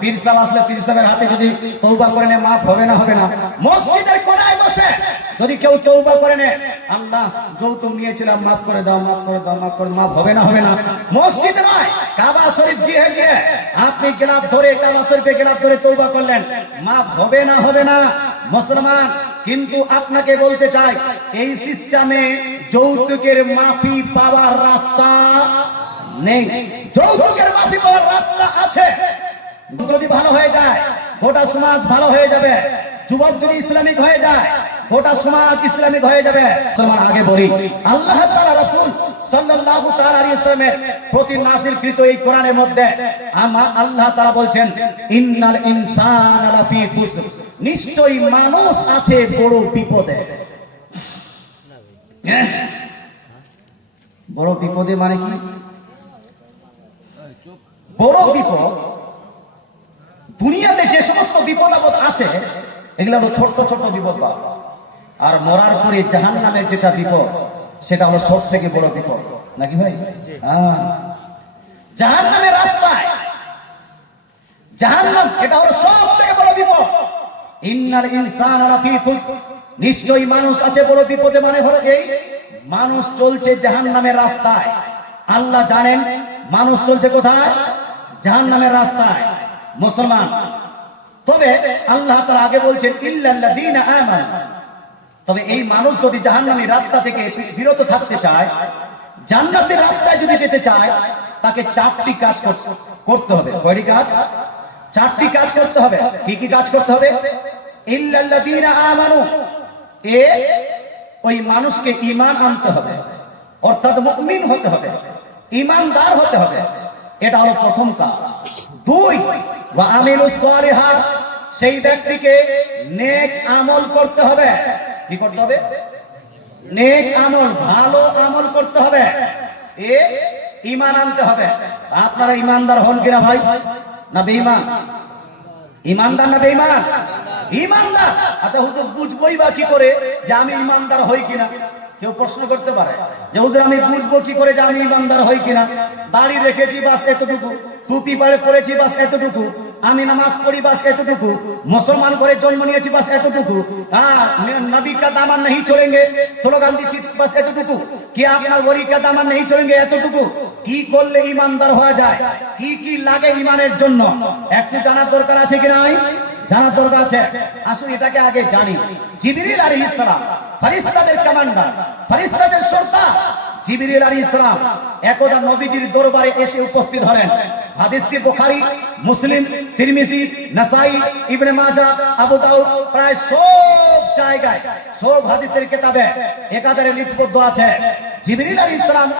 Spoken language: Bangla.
পীর সাহেব আসলে পীর সাহেবের হাতে যদি তওবা করে নেয় মাফ হবে না? হবে না। মসজিদের কোণায় বসে যদি কেউ তওবা করে নেয়, আল্লাহ যৌতুক নিয়েছিলাম মাফ করে দাও, মাফ করে দাও, মাফ করে, মাফ হবে না? হবে না। মসজিদ নয়, কাবা শরীফ গিয়ে গিয়ে আপনি গিলাফ ধরে, কাবা শরীফে গিলাফ ধরে তওবা করলেন, মাফ হবে না? হবে না। মুসলমান, কিন্তু আপনাকে বলতে চাই, এই সিস্টেমে যৌতুকের মাফি পাওয়ার রাস্তা নেই। যৌতুকের মাফি পাওয়ার রাস্তা আছে। যদি ভালো হয়ে যায় গোটা সমাজ ভালো হয়ে যাবে। যুবক যদি ইসলামিক হয়ে যায় গোটা সমাজ ইসলামিক হয়ে যাবে। মুসলমান, আগে বলি, আল্লাহ তাআলা রাসূল সাল্লাল্লাহু তাআলা আলাইহি ওয়াসাল্লামের প্রতি নাযিলকৃত এই কোরআনের মধ্যে আল্লাহ তাআলা বলছেন, ইন্নাল ইনসানা লাফি খুসর, নিশ্চয়ই মানুষ আছে বড় বিপদে। বড় বিপদে মানে কি? বড় বিপদ, দুনিয়াতে যে সমস্ত বিপদ আপদ আসে এগুলো হলো ছোট ছোট বিপদ, আর মরার পরে জাহান্নামের যেটা বিপদ সেটা হলো সব থেকে বড় বিপদ, নাকি ভাই? জাহান্নামের রাস্তায় জাহান্নাম, এটা হলো সব থেকে বড় বিপদ। ইন্নাল ইনসানা লাফি খুসর, নিশ্চয়ই মানুষ আছে বড় বিপদে, মানে হলো এই মানুষ চলছে জাহান্নামের রাস্তায়। আল্লাহ জানেন মানুষ চলছে কোথায়? জাহান্নামের রাস্তায়। মুসলমান, তবে আল্লাহ তাআলা আগে বলছেন ইল্লাল্লাযীনা আমানু, তবে এই মানুষ যদি জাহান্নামের রাস্তা থেকে বিরত থাকতে চায়, জান্নাতের রাস্তায় যদি যেতে চায়, তাকে চারটি কাজ করতে হবে। কয়টি কাজ? চারটি কাজ করতে হবে। কি কি কাজ করতে হবে? ইল্লাল্লাযীনা আমানু, ওই মানুষকে ঈমান আনতে হবে, অর্থাৎ মুমিন হতে হবে, ঈমানদার হতে হবে। এটা হলো প্রথম কাজ। দুই, ওয়া আমিলুস সালিহাত, সেই ব্যক্তিকে নেক আমল করতে হবে। কি করতে হবে? নেক আমল, ভালো আমল করতে হবে। ঈমান আনতে হবে। আপনারা ঈমানদার হন কিনা ভাই? না বেঈমান? ঈমানদার না বেঈমান? ঈমানদার। আচ্ছা হুজুর, বুঝবই বা কি করে যে আমি ঈমানদার হই কিনা? কেউ প্রশ্ন করতে পারে যে হুজুর আমি বুঝবো কি করে যে আমি ঈমানদার হই কিনা? দাড়ি রেখেছি বাস এতটুকু, টুপি পরেছি বাস এতটুকু, আমি নামাজ পড়ি বাস এতটুকু, মুসলমান করে জন্ম নিয়েছি বাস এতটুকু, নবী কা দামান नहीं छोड़ेंगे স্লোগান দিচ্ছি বাস এতটুকু, কি আপনার ওলি কা দামান नहीं छोड़ेंगे এতটুকু। কি করলে ঈমানদার হওয়া যায়? কি কি লাগে ঈমানের জন্য একটু জানার দরকার আছে কি নাই? জানার দরকার আছে। আসুন এটাকে আগে জানি। জিবরিল আলাইহিস সালাম, ফেরেশতাদের কমান্ডার, ফেরেশতাদের সর্দার জিবরিল আলাইহিস সালাম একদা নবীজির দরবারে এসে উপস্থিত হলেন। হাদিসটি বুখারী, মুসলিম, তিরমিজি, নাসাই, ইবনে মাজাহ, আবু দাউদ, প্রায় সব জায়গায়, সব হাদিসের কিতাবে একাধারে লিপিবদ্ধ আছে। জিবরিল আলাইহিস সালাম